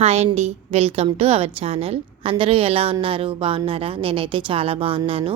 Hi అండి, welcome to our channel. అందరూ ఎలా ఉన్నారు? బాగున్నారా? నేనైతే చాలా బాగున్నాను.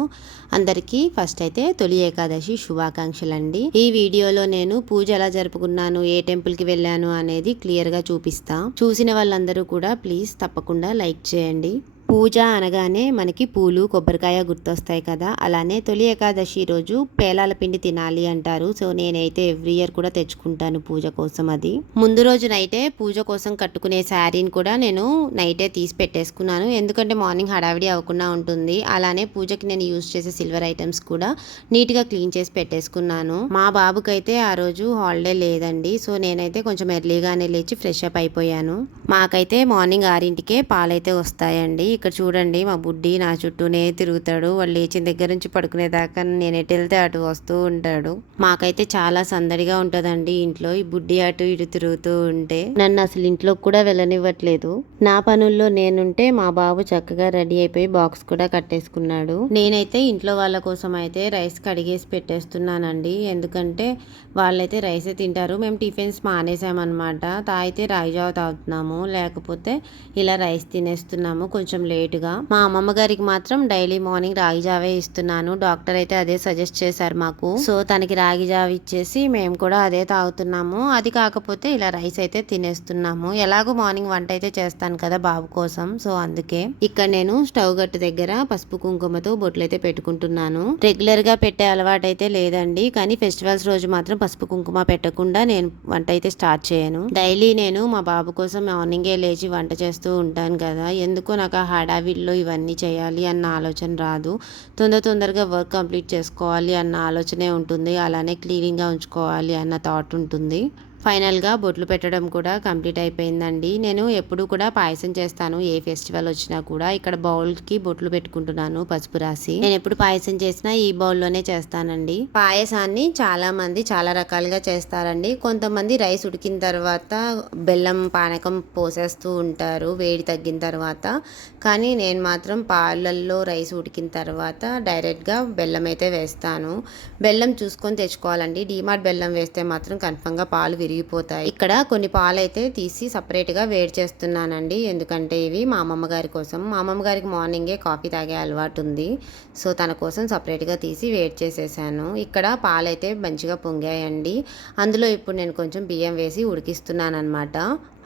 అందరికీ ఫస్ట్ అయితే తొలి ఏకాదశి శుభాకాంక్షలు అండి. ఈ వీడియోలో నేను పూజ ఎలా జరుపుకున్నాను, ఏ టెంపుల్కి వెళ్ళాను అనేది క్లియర్గా చూపిస్తా. చూసిన వాళ్ళందరూ కూడా ప్లీజ్ తప్పకుండా లైక్ చేయండి. పూజ అనగానే మనకి పూలు కొబ్బరికాయ గుర్తొస్తాయి కదా, అలానే తొలి ఏకాదశి రోజు పేలాల పిండి తినాలి అంటారు. సో నేనైతే ఎవ్రీ ఇయర్ కూడా తెచ్చుకుంటాను పూజ కోసం. అది ముందు రోజు నైటే పూజ కోసం కట్టుకునే శారీని కూడా నేను నైటే తీసి పెట్టేసుకున్నాను, ఎందుకంటే మార్నింగ్ హడావిడి అవ్వకుండా ఉంటుంది. అలానే పూజకి నేను యూజ్ చేసే సిల్వర్ ఐటమ్స్ కూడా నీట్గా క్లీన్ చేసి పెట్టేసుకున్నాను. మా బాబుకైతే ఆ రోజు హాలిడే లేదండి, సో నేనైతే కొంచెం ఎర్లీగానే లేచి ఫ్రెష్ అప్ అయిపోయాను. మాకైతే మార్నింగ్ 6ంటికే పాలైతే వస్తాయండి. ఇక్కడ చూడండి, మా బుడ్డి నా చుట్టూనే తిరుగుతాడు. వాళ్ళు లేచిన దగ్గర నుంచి పడుకునేదాకా నేను ఎటు వెళ్తే అటు వస్తూ ఉంటాడు. మాకైతే చాలా సందడిగా ఉంటుందండి ఇంట్లో. ఈ బుడ్డి అటు ఇటు తిరుగుతూ ఉంటే నన్ను అసలు ఇంట్లోకి కూడా వెళ్ళనివ్వట్లేదు. నా పనుల్లో నేనుంటే మా బాబు చక్కగా రెడీ అయిపోయి బాక్స్ కూడా కట్టేసుకున్నాడు. నేనైతే ఇంట్లో వాళ్ళ కోసం అయితే రైస్ కడిగేసి పెట్టేస్తున్నానండి, ఎందుకంటే వాళ్ళైతే రైసే తింటారు. మేము టిఫిన్స్ మానేసామన్నమాట. తాగితే రాగి జావ తాగుతున్నాము, లేకపోతే ఇలా రైస్ తినేస్తున్నాము కొంచెం లేటుగా. మా అమ్మమ్మ గారికి మాత్రం డైలీ మార్నింగ్ రాగి జావే ఇస్తున్నాను. డాక్టర్ అయితే అదే సజెస్ట్ చేశారు మాకు. సో తనకి రాగి జావ ఇచ్చేసి మేము కూడా అదే తాగుతున్నాము. అది కాకపోతే ఇలా రైస్ అయితే తినేస్తున్నాము. ఎలాగో మార్నింగ్ వంట అయితే చేస్తాను కదా బాబు కోసం, సో అందుకే. ఇక్కడ నేను స్టవ్ గట్టు దగ్గర పసుపు కుంకుమతో బొట్లు అయితే పెట్టుకుంటున్నాను. రెగ్యులర్ గా పెట్టే అలవాటు అయితే లేదండి, కానీ ఫెస్టివల్స్ రోజు మాత్రం పసుపు కుంకుమ పెట్టకుండా నేను వంట అయితే స్టార్ట్ చేయను. డైలీ నేను మా బాబు కోసం మార్నింగే లేచి వంట చేస్తూ ఉంటాను కదా, ఎందుకో నాకు ఆ హడావిడిలో ఇవన్నీ చేయాలి అన్న ఆలోచన రాదు. తొందరగా వర్క్ కంప్లీట్ చేసుకోవాలి అన్న ఆలోచనే ఉంటుంది, అలానే క్లీనింగ్గా ఉంచుకోవాలి అన్న థాట్ ఉంటుంది. ఫైనల్గా బొట్లు పెట్టడం కూడా కంప్లీట్ అయిపోయిందండి. నేను ఎప్పుడు కూడా పాయసం చేస్తాను, ఏ ఫెస్టివల్ వచ్చినా కూడా. ఇక్కడ బౌల్కి బొట్లు పెట్టుకుంటున్నాను పసుపు రాసి. నేను ఎప్పుడు పాయసం చేసినా ఈ బౌల్లోనే చేస్తానండి. పాయసాన్ని చాలా మంది చాలా రకాలుగా చేస్తారండి. కొంతమంది రైస్ ఉడికిన తర్వాత బెల్లం పానకం పోసేస్తూ ఉంటారు వేడి తగ్గిన తర్వాత, కానీ నేను మాత్రం పాలల్లో రైస్ ఉడికిన తర్వాత డైరెక్ట్గా బెల్లం అయితే వేస్తాను. బెల్లం చూసుకొని తెచ్చుకోవాలండి, డీమార్ట్ బెల్లం వేస్తే మాత్రం కన్ఫర్మ్గా పాలు విరిగిపోతాయి. ఇక్కడ కొన్ని పాలు అయితే తీసి సపరేట్గా వేడి చేస్తున్నానండి, ఎందుకంటే ఇవి మా అమ్మమ్మ గారి కోసం. మా అమ్మమ్మ గారికి మార్నింగే కాఫీ తాగే అలవాటు ఉంది, సో తన కోసం సపరేట్గా తీసి వేడి చేసేసాను. ఇక్కడ పాలు అయితే మంచిగా పొంగాయండి. అందులో ఇప్పుడు నేను కొంచెం బియ్యం వేసి ఉడికిస్తున్నాను అనమాట.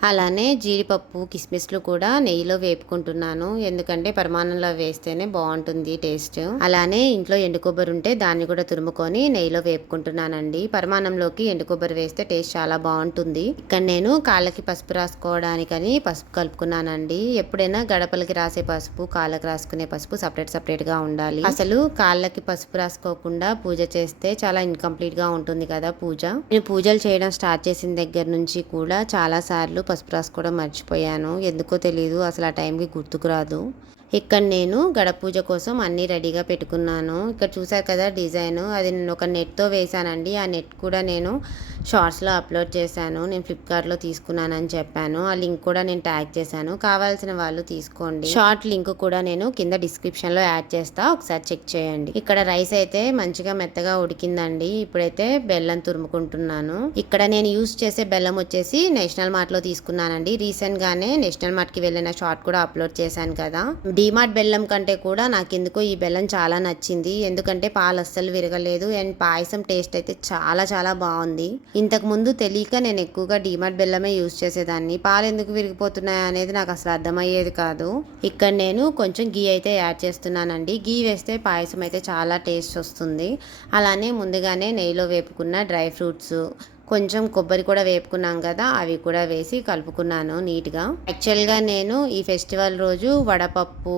అలానే జీడిపప్పు కిస్మిస్లు కూడా నెయ్యిలో వేపుకుంటున్నాను, ఎందుకంటే పరిమాణంలో వేస్తేనే బాగుంటుంది టేస్ట్. అలానే ఇంట్లో ఎండు కొబ్బరి ఉంటే దాన్ని కూడా తురుముకొని నెయ్యిలో వేపుకుంటున్నానండి. పరిమాణంలోకి ఎండు కొబ్బరి వేస్తే టేస్ట్ చాలా బాగుంటుంది. ఇక్కడ నేను కాళ్ళకి పసుపు రాసుకోవడానికని పసుపు కలుపుకున్నానండి. ఎప్పుడైనా గడపలకి రాసే పసుపు, కాళ్ళకి రాసుకునే పసుపు సపరేట్ గా ఉండాలి. అసలు కాళ్ళకి పసుపు రాసుకోకుండా పూజ చేస్తే చాలా ఇన్కంప్లీట్ గా ఉంటుంది కదా పూజ. నేను పూజలు చేయడం స్టార్ట్ చేసిన దగ్గర నుంచి కూడా చాలా సార్లు పసుపు రాసుకోవడం మర్చిపోయాను, ఎందుకో తెలీదు, అసలు ఆ టైంకి గుర్తుకు రాదు. ఇక్కడ నేను గడ పూజ కోసం అన్నీ రెడీగా పెట్టుకున్నాను. ఇక్కడ చూసారు కదా డిజైన్, అది నేను ఒక నెట్తో వేసానండి. ఆ నెట్ కూడా నేను షార్ట్స్లో అప్లోడ్ చేశాను. నేను ఫ్లిప్కార్ట్లో తీసుకున్నానని చెప్పాను, ఆ లింక్ కూడా నేను ట్యాగ్ చేశాను, కావాల్సిన వాళ్ళు తీసుకోండి. షార్ట్ లింక్ కూడా నేను కింద డిస్క్రిప్షన్లో యాడ్ చేస్తా, ఒకసారి చెక్ చేయండి. ఇక్కడ రైస్ అయితే మంచిగా మెత్తగా ఉడికిందండి. ఇప్పుడైతే బెల్లం తురుముకుంటున్నాను. ఇక్కడ నేను యూస్ చేసే బెల్లం వచ్చేసి నేషనల్ మార్ట్లో తీసుకున్నానండి. రీసెంట్గానే నేషనల్ మార్ట్కి వెళ్ళిన షార్ట్ కూడా అప్లోడ్ చేశాను కదా. డీమార్ట్ బెల్లం కంటే కూడా నాకు ఎందుకో ఈ బెల్లం చాలా నచ్చింది, ఎందుకంటే పాలు అస్సలు విరగలేదు అండ్ పాయసం టేస్ట్ అయితే చాలా బాగుంది. ఇంతకు ముందు తెలియక నేను ఎక్కువగా డీమార్ట్ బెల్లమే యూజ్ చేసేదాన్ని. పాలు ఎందుకు విరిగిపోతున్నాయి అనేది నాకు అసలు అర్థమయ్యేది కాదు. ఇక్కడ నేను కొంచెం గీ అయితే యాడ్ చేస్తున్నానండి. గీ వేస్తే పాయసం అయితే చాలా టేస్ట్ వస్తుంది. అలానే ముందుగానే నెయ్యిలో వేపుకున్న డ్రై ఫ్రూట్స్, కొంచెం కొబ్బరి కూడా వేపుకున్నాం కదా, అవి కూడా వేసి కలుపుకున్నాను నీట్గా. యాక్చువల్గా నేను ఈ ఫెస్టివల్ రోజు వడపప్పు,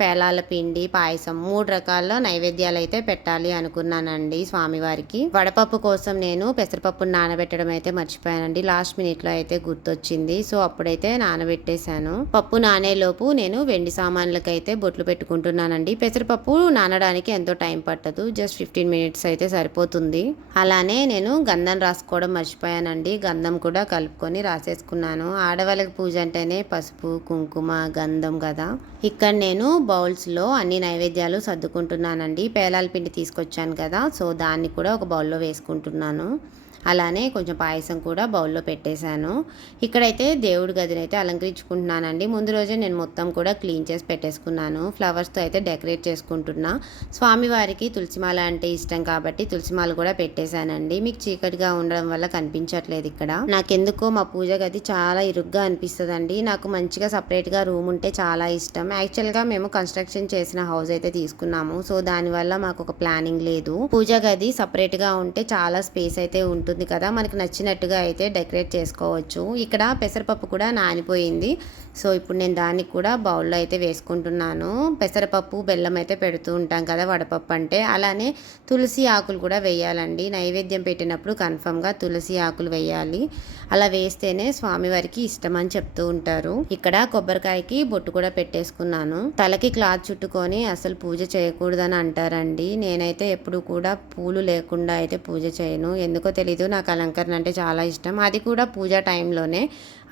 పేలాల పిండి, పాయసం 3 రకాల నైవేద్యాలు అయితే పెట్టాలి అనుకున్నానండి స్వామివారికి. వడపప్పు కోసం నేను పెసరపప్పును నానబెట్టడం అయితే మర్చిపోయానండి, లాస్ట్ మినిట్లో అయితే గుర్తొచ్చింది, సో అప్పుడైతే నానబెట్టేశాను. పప్పు నానేలోపు నేను వెండి సామాన్లకైతే బొట్లు పెట్టుకుంటున్నానండి. పెసరపప్పు నానడానికి ఎంతో టైం పట్టదు, జస్ట్ 15 మినిట్స్ అయితే సరిపోతుంది. అలానే నేను గంధం రాసుకోవడం మర్చిపోయానండి, గంధం కూడా కలుపుకొని రాసేసుకున్నాను. ఆడవాళ్ళకి పూజ అంటేనే పసుపు, కుంకుమ, గంధం కదా. ఇక్కడ నేను బౌల్స్లో అన్ని నైవేద్యాలు సర్దుకుంటున్నానండి. పేలాల పిండి తీసుకొచ్చాను కదా, సో దాన్ని కూడా ఒక బౌల్లో వేసుకుంటున్నాను. అలానే కొంచెం పాయసం కూడా బౌల్లో పెట్టేశాను. ఇక్కడైతే దేవుడి గదిని అయితే అలంకరించుకుంటున్నానండి. ముందు రోజే నేను మొత్తం కూడా క్లీన్ చేసి పెట్టేసుకున్నాను. ఫ్లవర్స్తో అయితే డెకరేట్ చేసుకుంటున్నా. స్వామివారికి తులసిమాల అంటే ఇష్టం కాబట్టి తులసిమాల కూడా పెట్టేశానండి. మీకు చీకటిగా ఉండడం వల్ల కనిపించట్లేదు ఇక్కడ. నాకెందుకో మా పూజ గది చాలా ఇరుగ్గా అనిపిస్తుందండి. నాకు మంచిగా సపరేట్గా రూమ్ ఉంటే చాలా ఇష్టం. యాక్చువల్గా మేము కన్స్ట్రక్షన్ చేసిన హౌస్ అయితే తీసుకున్నాము. సో దానివల్ల మాకు ఒక ప్లానింగ్ లేదు. పూజ గది సపరేట్గా ఉంటే చాలా స్పేస్ అయితే ఉంటుంది కదా, మనకి నచ్చినట్టుగా అయితే డెకరేట్ చేసుకోవచ్చు. ఇక్కడ పెసరపప్పు కూడా నానిపోయింది. సో ఇప్పుడు నేను దానికి కూడా బౌల్లో అయితే వేసుకుంటున్నాను. పెసరపప్పు బెల్లం అయితే పెడుతూ ఉంటాం కదా వడపప్పు అంటే, అలానే తులసి ఆకులు కూడా వేయాలండి. నైవేద్యం పెట్టినప్పుడు కన్ఫర్మ్గా తులసి ఆకులు వేయాలి. అలా వేస్తేనే స్వామివారికి ఇష్టం అని చెప్తూ ఉంటారు. ఇక్కడ కొబ్బరికాయకి బొట్టు కూడా పెట్టేసుకున్నాను. తలకి క్లాత్ చుట్టుకొని అసలు పూజ చేయకూడదని అంటారండి. నేనైతే ఎప్పుడు కూడా పూలు లేకుండా అయితే పూజ చేయను. ఎందుకో తెలీదు, నాకు అలంకరణ అంటే చాలా ఇష్టం. అది కూడా పూజ టైంలోనే.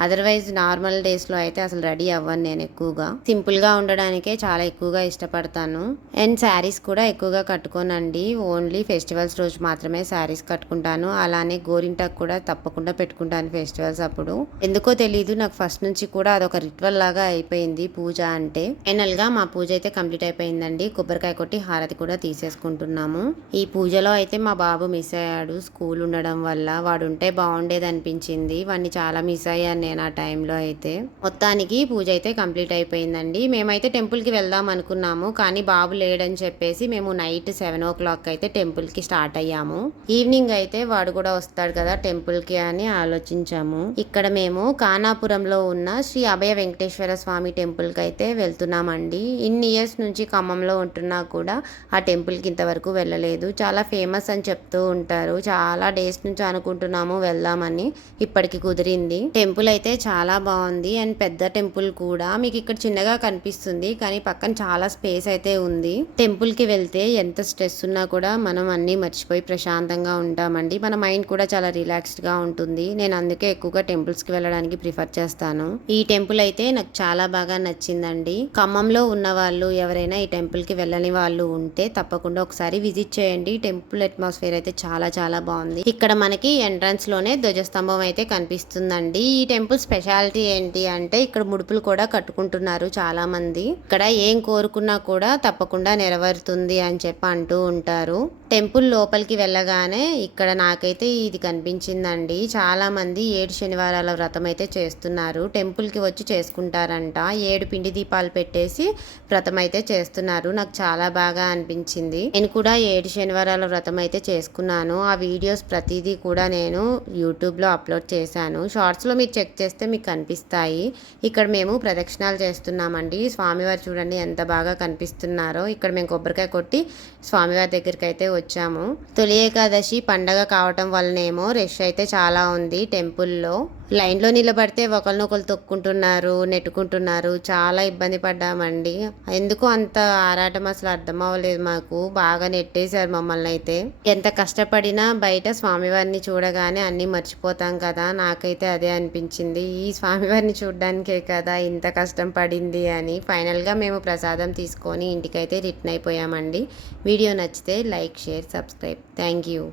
అదర్వైజ్ నార్మల్ డేస్లో అయితే అసలు రెడీ అవ్వను. నేను ఎక్కువగా సింపుల్గా ఉండడానికే చాలా ఎక్కువగా ఇష్టపడతాను. అండ్ శారీస్ కూడా ఎక్కువగా కట్టుకోనండి. ఓన్లీ ఫెస్టివల్స్ రోజు మాత్రమే శారీస్ కట్టుకుంటాను. అలానే గోరింటాకు కూడా తప్పకుండా పెట్టుకుంటాను ఫెస్టివల్స్ అప్పుడు. ఎందుకో తెలీదు, నాకు ఫస్ట్ నుంచి కూడా అదొక రిచువల్ లాగా అయిపోయింది పూజ అంటే. ఫైనల్ గా మా పూజ అయితే కంప్లీట్ అయిపోయిందండి. కొబ్బరికాయ కొట్టి హారతి కూడా తీసేసుకుంటున్నాము. ఈ పూజలో అయితే మా బాబు మిస్ అయ్యాడు. స్కూల్ ఉండడం వల్ల వాడు ఉంటే బాగుండేది అనిపించింది. వాడిని చాలా మిస్ అయ్యాను నేను ఆ టైంలో అయితే. మొత్తానికి పూజ అయితే కంప్లీట్ అయిపోయిందండి. మేమైతే టెంపుల్కి వెళ్దాం అనుకున్నాము, కానీ బాబు లేడని చెప్పేసి మేము నైట్ 7 o'clock అయితే టెంపుల్కి స్టార్ట్ అయ్యాము. ఈవినింగ్ అయితే వాడు కూడా వస్తాడు కదా టెంపుల్కి అని ఆలోచించాము. ఇక్కడ మేము కానాపురంలో ఉన్న శ్రీ అభయ వెంకటేశ్వర స్వామి టెంపుల్కి అయితే వెళ్తున్నామండి. ఇన్ని ఇయర్స్ నుంచి ఖమ్మంలో ఉంటున్నా కూడా ఆ టెంపుల్కి ఇంతవరకు వెళ్ళలేదు. చాలా ఫేమస్ అని చెప్తూ ఉంటారు. చాలా డేస్ నుంచి అనుకుంటున్నాము వెళ్దామని, ఇప్పటికి కుదిరింది. టెంపుల్ అయితే చాలా బాగుంది అండ్ పెద్ద టెంపుల్ కూడా. మీకు ఇక్కడ చిన్నగా కనిపిస్తుంది కానీ పక్కన చాలా స్పేస్ అయితే ఉంది. టెంపుల్ కి వెళ్తే ఎంత స్ట్రెస్ ఉన్నా కూడా మనం అన్ని మర్చిపోయి ప్రశాంతంగా ఉంటామండి. మన మైండ్ కూడా చాలా రిలాక్స్డ్ గా ఉంటుంది. నేను అందుకే ఎక్కువగా టెంపుల్స్ కి వెళ్ళడానికి ప్రిఫర్ చేస్తాను. ఈ టెంపుల్ అయితే నాకు చాలా బాగా నచ్చిందండి. ఖమ్మంలో ఉన్న వాళ్ళు ఎవరైనా ఈ టెంపుల్ కి వెళ్ళని వాళ్ళు ఉంటే తప్పకుండా ఒకసారి విజిట్ చేయండి. టెంపుల్ అట్మాస్ఫియర్ అయితే చాలా చాలా బాగుంది. ఇక్కడ మనకి ఎంట్రన్స్ లోనే ధ్వజస్తంభం అయితే కనిపిస్తుందండి. ఈ టెంపుల్ స్పెషాలిటీ ఏంటి అంటే ఇక్కడ ముడుపులు కూడా కట్టుకుంటున్నారు చాలా మంది. ఇక్కడ ఏం కోరుకున్నా కూడా తప్పకుండా నెరవేరుతుంది అని చెప్పి అంటూ ఉంటారు. టెంపుల్ లోపలికి వెళ్ళగానే ఇక్కడ నాకైతే ఇది కనిపించిందండి. చాలా మంది 7 శనివారాల వ్రతం అయితే చేస్తున్నారు. టెంపుల్ కి వచ్చి చేసుకుంటారంట. 7 పిండి దీపాలు పెట్టేసి వ్రతం అయితే చేస్తున్నారు. నాకు చాలా బాగా అనిపించింది. నేను కూడా 7 శనివారాల వ్రతం అయితే చేసుకున్నాను. ఆ వీడియోస్ ప్రతిదీ కూడా నేను యూట్యూబ్ లో అప్లోడ్ చేశాను. షార్ట్స్ లో మీరు చెక్ చేస్తే మీకు కనిపిస్తాయి. ఇక్కడ మేము ప్రదక్షిణాలు చేస్తున్నామండి. స్వామివారు చూడండి ఎంత బాగా కనిపిస్తున్నారో. ఇక్కడ మేము కొబ్బరికాయ కొట్టి స్వామివారి దగ్గరికి అయితే వచ్చాము. తొలి ఏకాదశి పండగ కావటం వల్లనేమో రష్ అయితే చాలా ఉంది టెంపుల్లో. లైన్లో నిలబడితే ఒకరినొకరు తొక్కుంటున్నారు, నెట్టుకుంటున్నారు. చాలా ఇబ్బంది పడ్డామండి. ఎందుకు అంత ఆరాటం అసలు అర్థం అవ్వలేదు మాకు. బాగా నెట్టేశారు మమ్మల్ని అయితే. ఎంత కష్టపడినా బయట స్వామివారిని చూడగానే అన్నీ మర్చిపోతాం కదా. నాకైతే అదే అనిపించింది. ఈ స్వామివారిని చూడడానికే కదా ఇంత కష్టం పడింది అని. ఫైనల్గా మేము ప్రసాదం తీసుకొని ఇంటికైతే రిటర్న్ అయిపోయామండి. వీడియో నచ్చితే like, share, subscribe. Thank you.